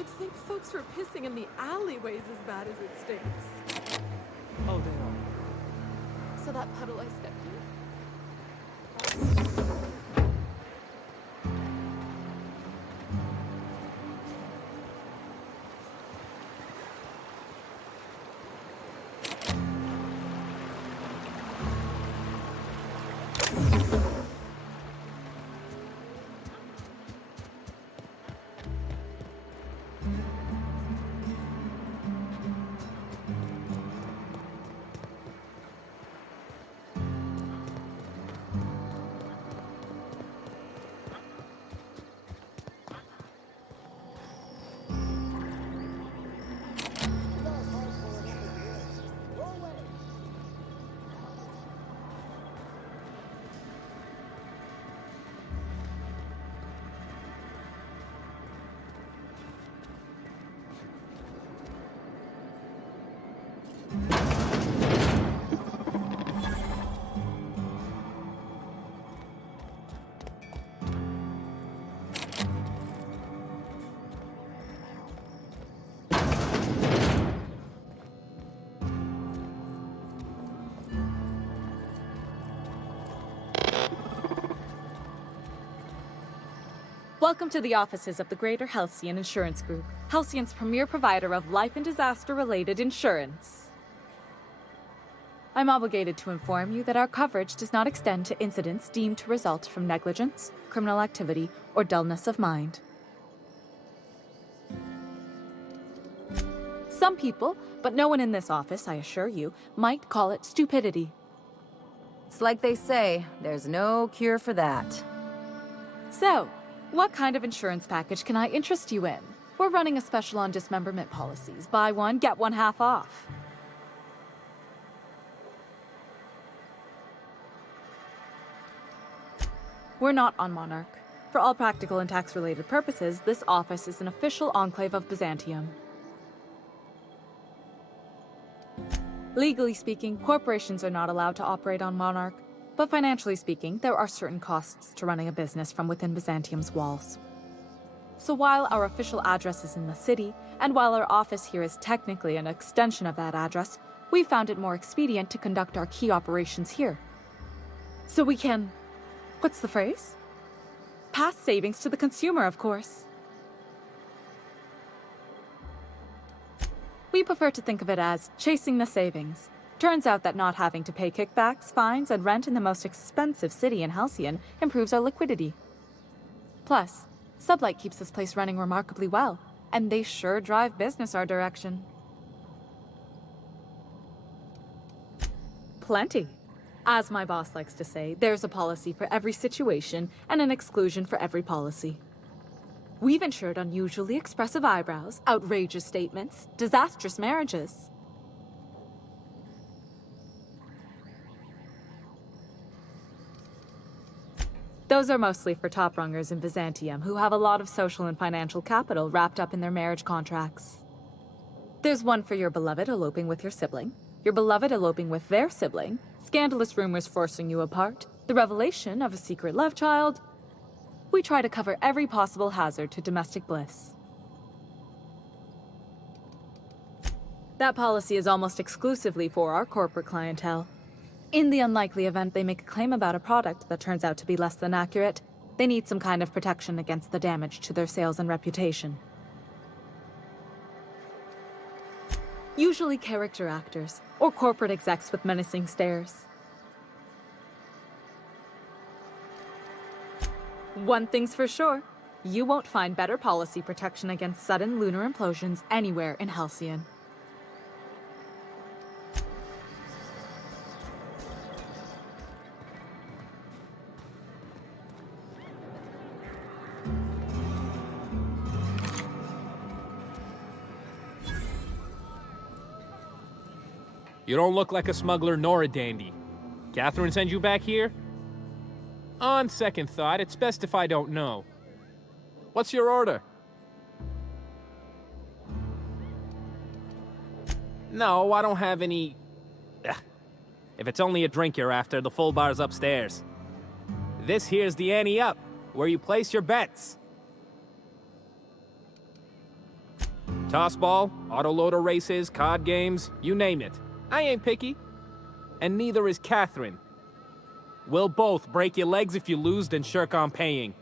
You'd think folks were pissing in the alleyways as bad as it stinks. Oh, they are. So that puddle I stepped in? Welcome to the offices of the Greater Halcyon Insurance Group, Halcyon's premier provider of life and disaster-related insurance. I'm obligated to inform you that our coverage does not extend to incidents deemed to result from negligence, criminal activity, or dullness of mind. Some people, but no one in this office, I assure you, might call it stupidity. It's like they say, there's no cure for that. So, what kind of insurance package can I interest you in? We're running a special on dismemberment policies. Buy one, get one half off. We're not on Monarch. For all practical and tax-related purposes, this office is an official enclave of Byzantium. Legally speaking, corporations are not allowed to operate on Monarch, but financially speaking, there are certain costs to running a business from within Byzantium's walls. So while our official address is in the city, and while our office here is technically an extension of that address, we found it more expedient to conduct our key operations here. So we can... what's the phrase? Pass savings to the consumer, of course. We prefer to think of it as chasing the savings. Turns out that not having to pay kickbacks, fines, and rent in the most expensive city in Halcyon improves our liquidity. Plus, Sublight keeps this place running remarkably well, and they sure drive business our direction. Plenty. As my boss likes to say, there's a policy for every situation and an exclusion for every policy. We've insured unusually expressive eyebrows, outrageous statements, disastrous marriages. Those are mostly for top-rungers in Byzantium who have a lot of social and financial capital wrapped up in their marriage contracts. There's one for your beloved eloping with your sibling, your beloved eloping with their sibling, scandalous rumors forcing you apart, the revelation of a secret love child. We try to cover every possible hazard to domestic bliss. That policy is almost exclusively for our corporate clientele. In the unlikely event they make a claim about a product that turns out to be less than accurate, they need some kind of protection against the damage to their sales and reputation. Usually character actors, or corporate execs with menacing stares. One thing's for sure, you won't find better policy protection against sudden lunar implosions anywhere in Halcyon. You don't look like a smuggler nor a dandy. Catherine send you back here? On second thought, it's best if I don't know. What's your order? No, I don't have any... Ugh. If it's only a drink you're after, the full bar's upstairs. This here's the ante up, where you place your bets. Tossball, autoloader races, card games, you name it. I ain't picky. And neither is Catherine. We'll both break your legs if you lose, then shirk on paying.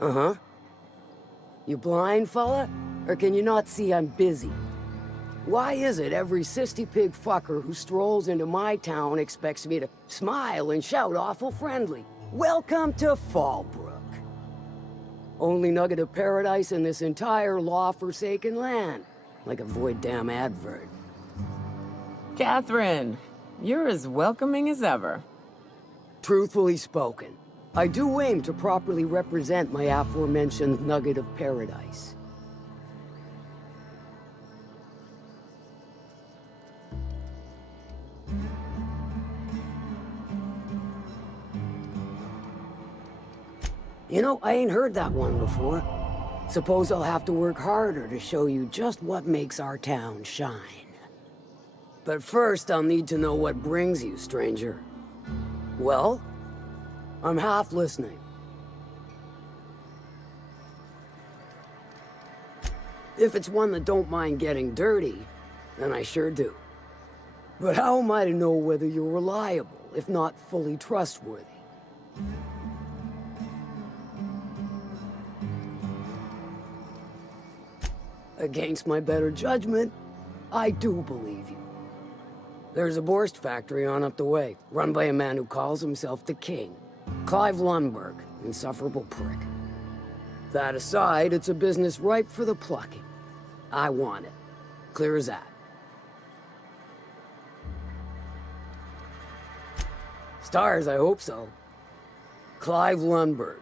Uh-huh. You blind, fella? Or can you not see I'm busy? Why is it every sissy pig fucker who strolls into my town expects me to smile and shout awful friendly? Welcome to Fallbrook. Only nugget of paradise in this entire law-forsaken land. Like a void damn advert. Catherine, you're as welcoming as ever. Truthfully spoken, I do aim to properly represent my aforementioned nugget of paradise. You know, I ain't heard that one before. Suppose I'll have to work harder to show you just what makes our town shine. But first, I'll need to know what brings you, stranger. Well, I'm half listening. If it's one that don't mind getting dirty, then I sure do. But how am I to know whether you're reliable, if not fully trustworthy? Against my better judgment, I do believe you. There's a Borst factory on up the way, run by a man who calls himself the King. Clive Lundberg, insufferable prick. That aside, it's a business ripe for the plucking. I want it. Clear as that. Stars, I hope so. Clive Lundberg,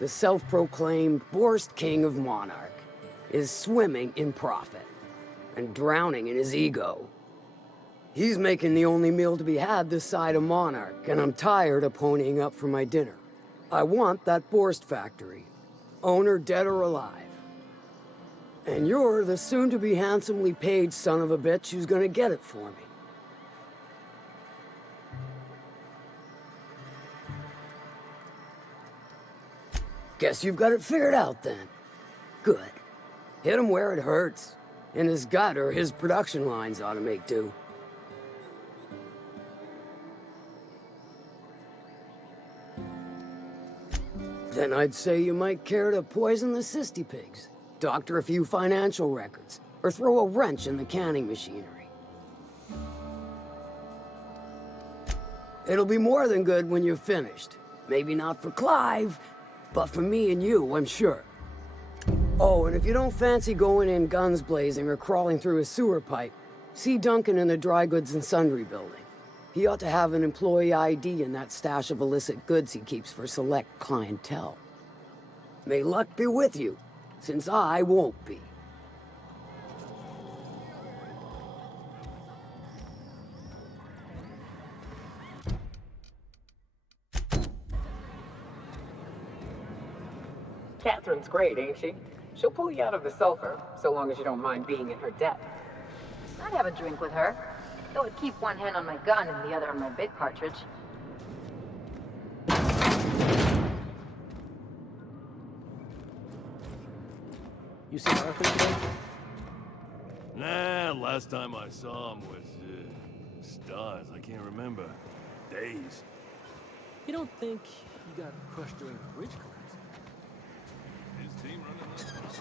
the self-proclaimed Borst King of Monarch, is swimming in profit and drowning in his ego. He's making the only meal to be had this side of Monarch, and I'm tired of ponying up for my dinner. I want that Borst factory, owner dead or alive. And you're the soon-to-be handsomely paid son of a bitch who's gonna get it for me. Guess you've got it figured out then. Good. Hit him where it hurts. In his gut, or his production lines ought to make do. Then I'd say you might care to poison the cysty pigs, doctor a few financial records, or throw a wrench in the canning machinery. It'll be more than good when you've finished. Maybe not for Clive, but for me and you, I'm sure. Oh, and if you don't fancy going in guns blazing or crawling through a sewer pipe, see Duncan in the dry goods and sundry building. He ought to have an employee ID in that stash of illicit goods he keeps for select clientele. May luck be with you, since I won't be. Catherine's great, ain't she? She'll pull you out of the sulfur, so long as you don't mind being in her debt. I'd have a drink with her, though I'd keep one hand on my gun and the other on my bit cartridge. You see Arthur today? Nah, last time I saw him was, stars. I can't remember. Days. You don't think he got crushed during a bridge collapse? His team running that?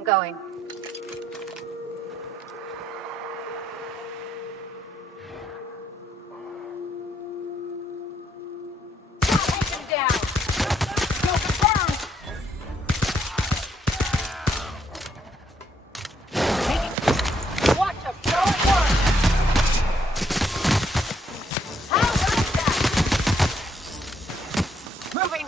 I'm going. Take him down! Go confirmed! Watch him! Go at once! How like that? Moving!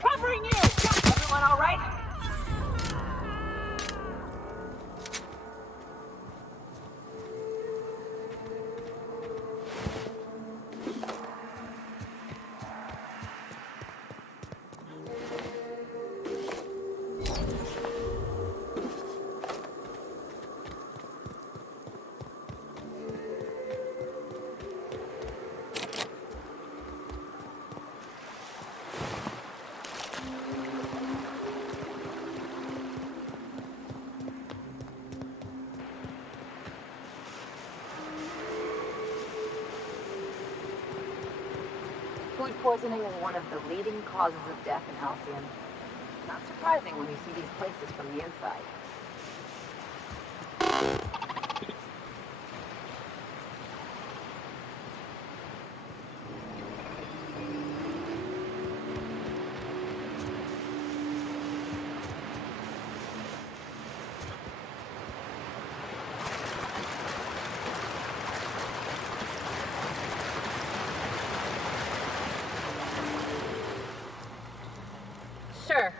Covering you! Everyone all right? Food poisoning is one of the leading causes of death in Halcyon. Not surprising when you see these places from the inside. Sure.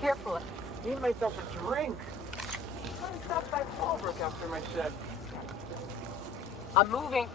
Careful. Need myself a drink. I stopped by Fallbrook after my shift. I'm moving.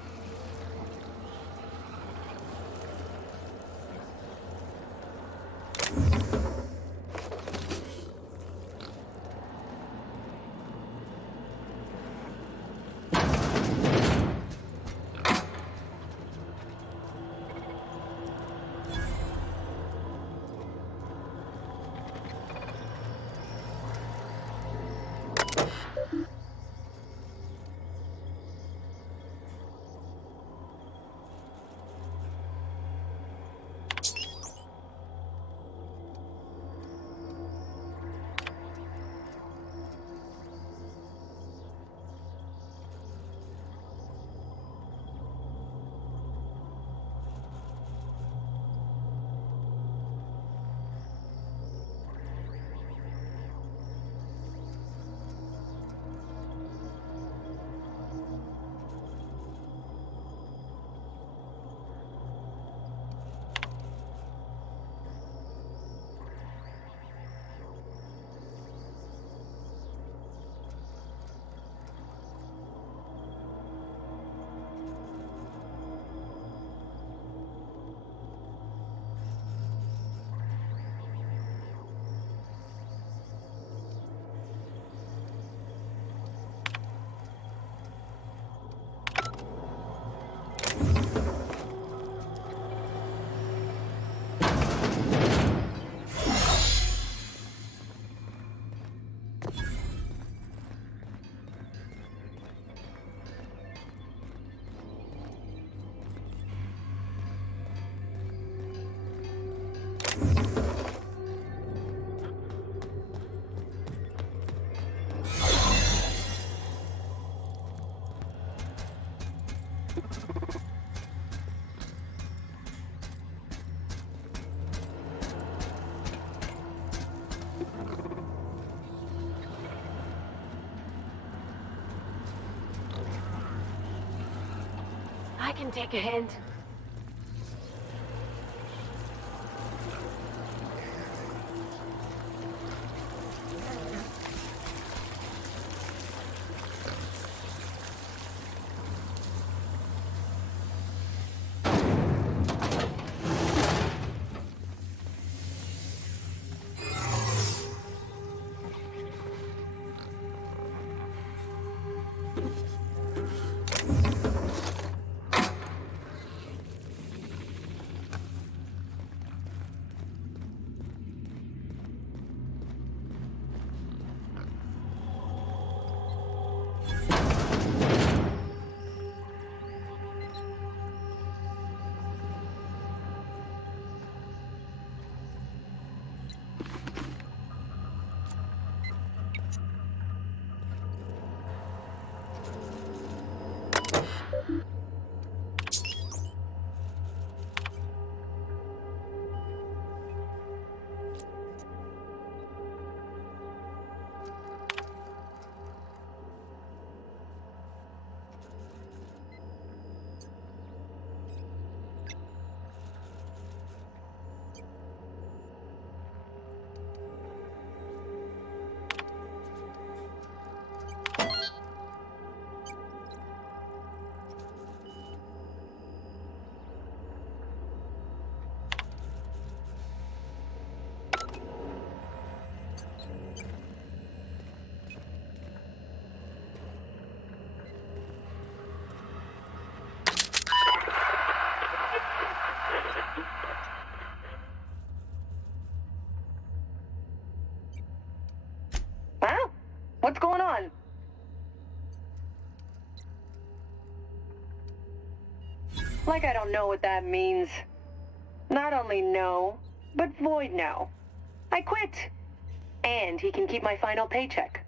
I can take a hint. Huh? What's going on? Like I don't know what that means. Not only no, but void no. I quit. And he can keep my final paycheck.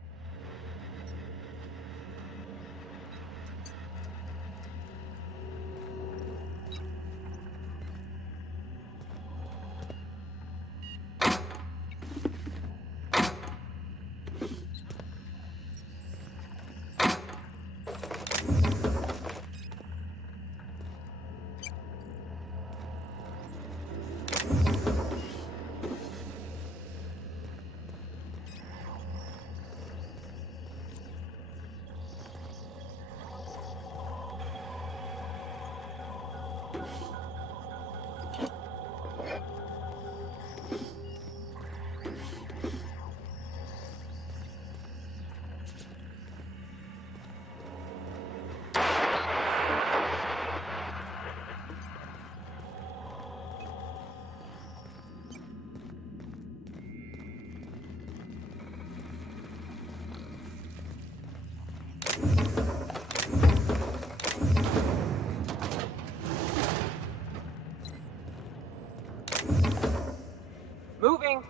Moving!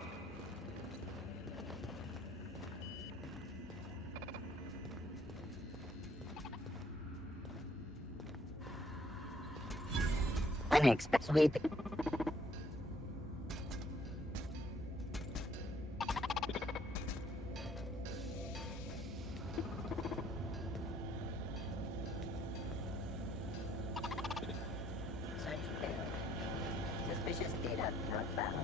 Unexpected. Suspicious data not found.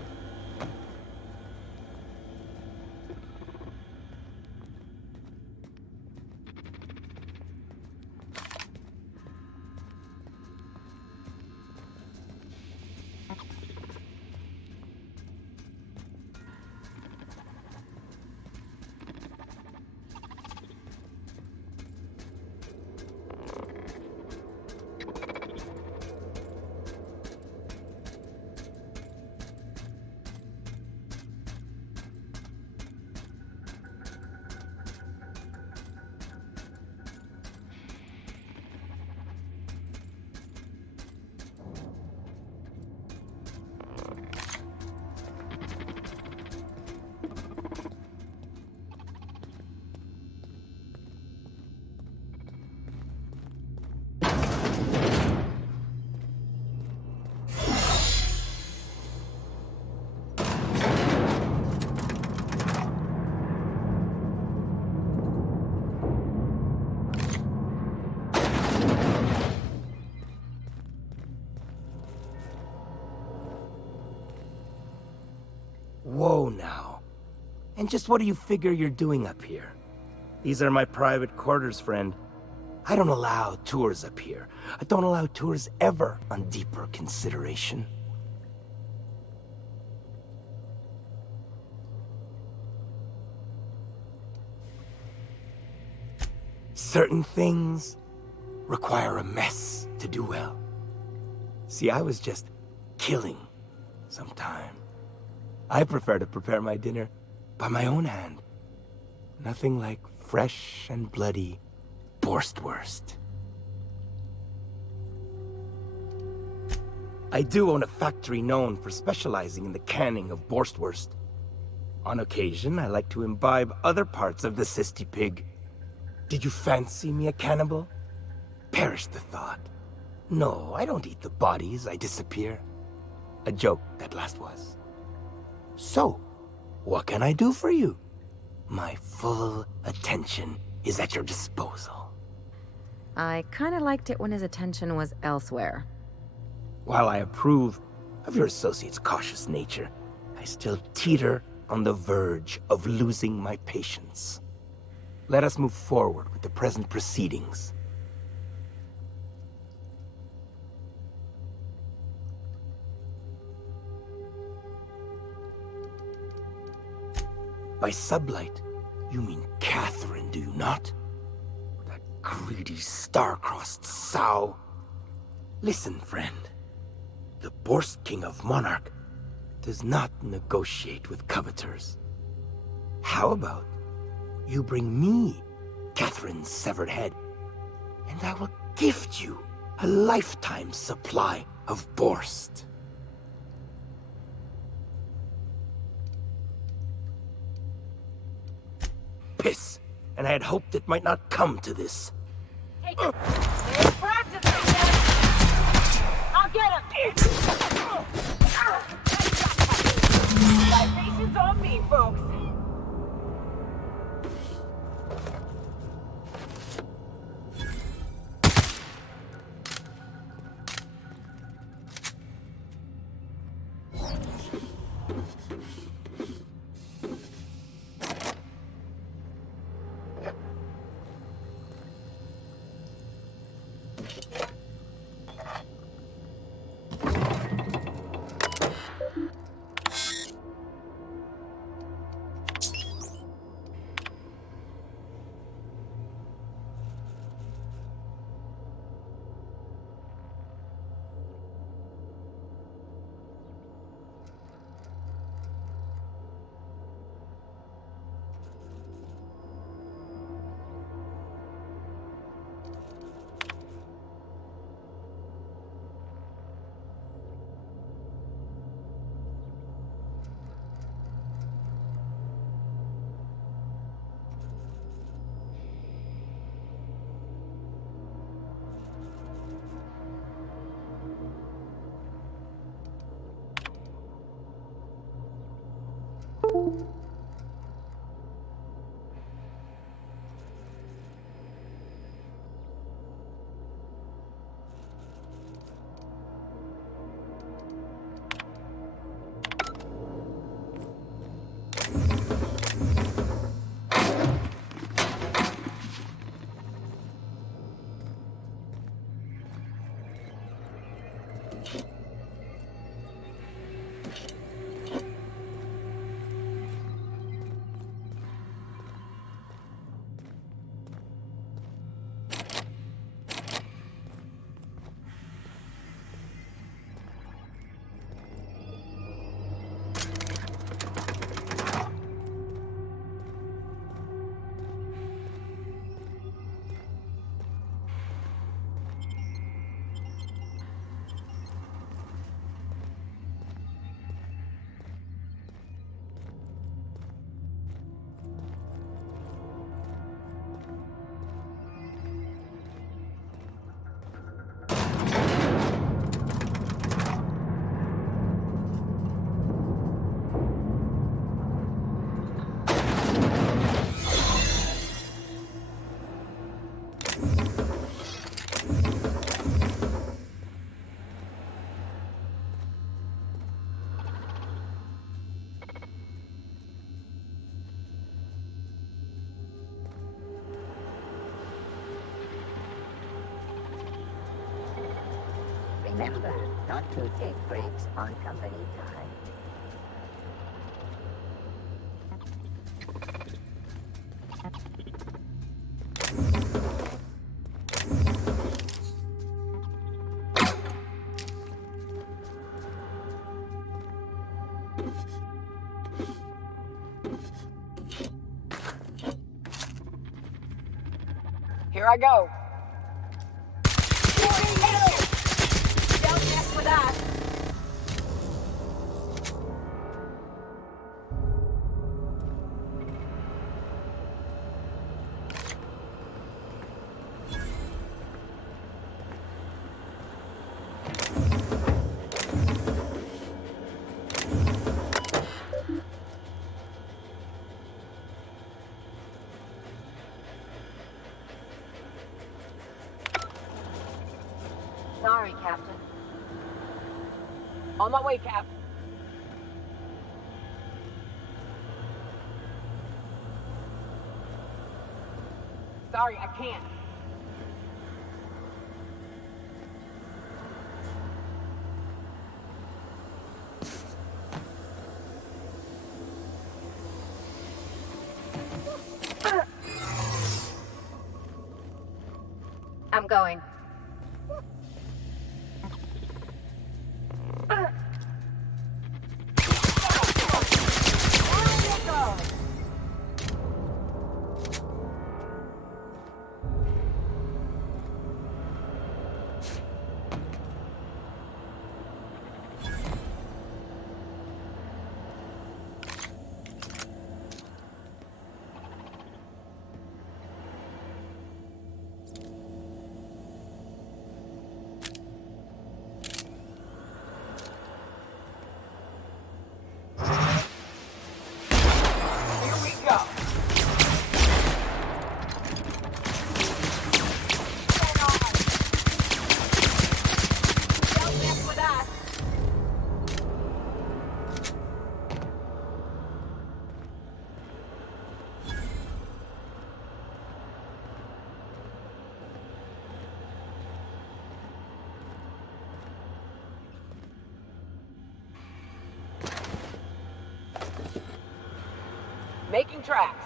And just what do you figure you're doing up here? These are my private quarters, friend. I don't allow tours up here. I don't allow tours ever on deeper consideration. Certain things require a mess to do well. See, I was just killing some time. I prefer to prepare my dinner by my own hand. Nothing like fresh and bloody Borstwurst. I do own a factory known for specializing in the canning of Borstwurst. On occasion, I like to imbibe other parts of the cysty pig. Did you fancy me a cannibal? Perish the thought. No, I don't eat the bodies, I disappear. A joke, that last was. So, what can I do for you? My full attention is at your disposal. I kinda liked it when his attention was elsewhere. While I approve of your associate's cautious nature, I still teeter on the verge of losing my patience. Let us move forward with the present proceedings. By sublight, you mean Catherine, do you not? That greedy, star-crossed sow. Listen, friend. The Borst King of Monarch does not negotiate with coveters. How about you bring me Catherine's severed head, and I will gift you a lifetime supply of Borst. Piss, and I had hoped it might not come to this. Hey, there's practice again. I'll get him. Libations on me, folks. Remember not to take breaks on company time. Here I go. Don't mess with us. Sorry, Captain. On my way, Cap. Sorry, I can't. I'm going. Making tracks.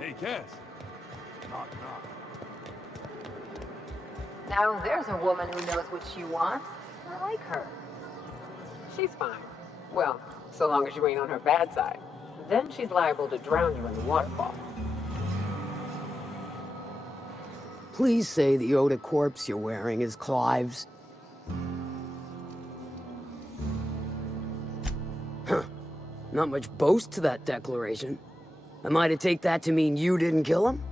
Hey, Cass. Knock, knock. Now there's a woman who knows what she wants. I like her. She's fine. Well, so long as you ain't on her bad side. Then she's liable to drown you in the waterfall. Please say the Oda corpse you're wearing is Clive's. Huh. Not much boast to that declaration. Am I to take that to mean you didn't kill him?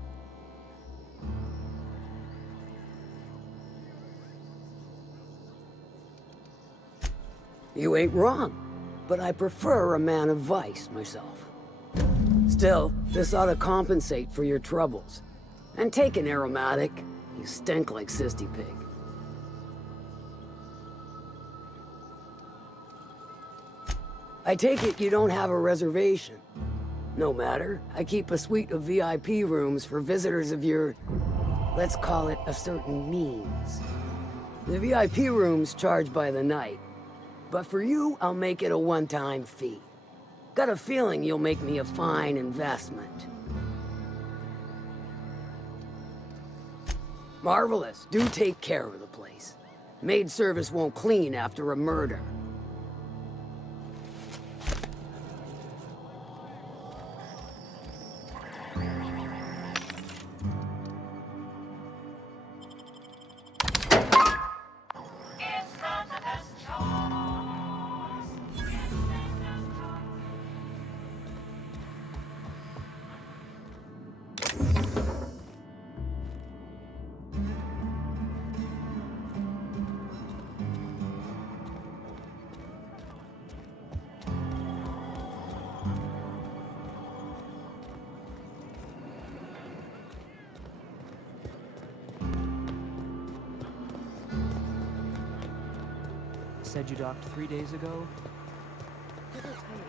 You ain't wrong, but I prefer a man of vice myself. Still, this ought to compensate for your troubles. And take an aromatic. You stink like Sisty Pig. I take it you don't have a reservation. No matter, I keep a suite of VIP rooms for visitors of your, let's call it a certain means. The VIP rooms charge by the night, but for you, I'll make it a one-time fee. Got a feeling you'll make me a fine investment. Marvelous. Do take care of the place. Maid service won't clean after a murder. Said you docked 3 days ago? Give or take.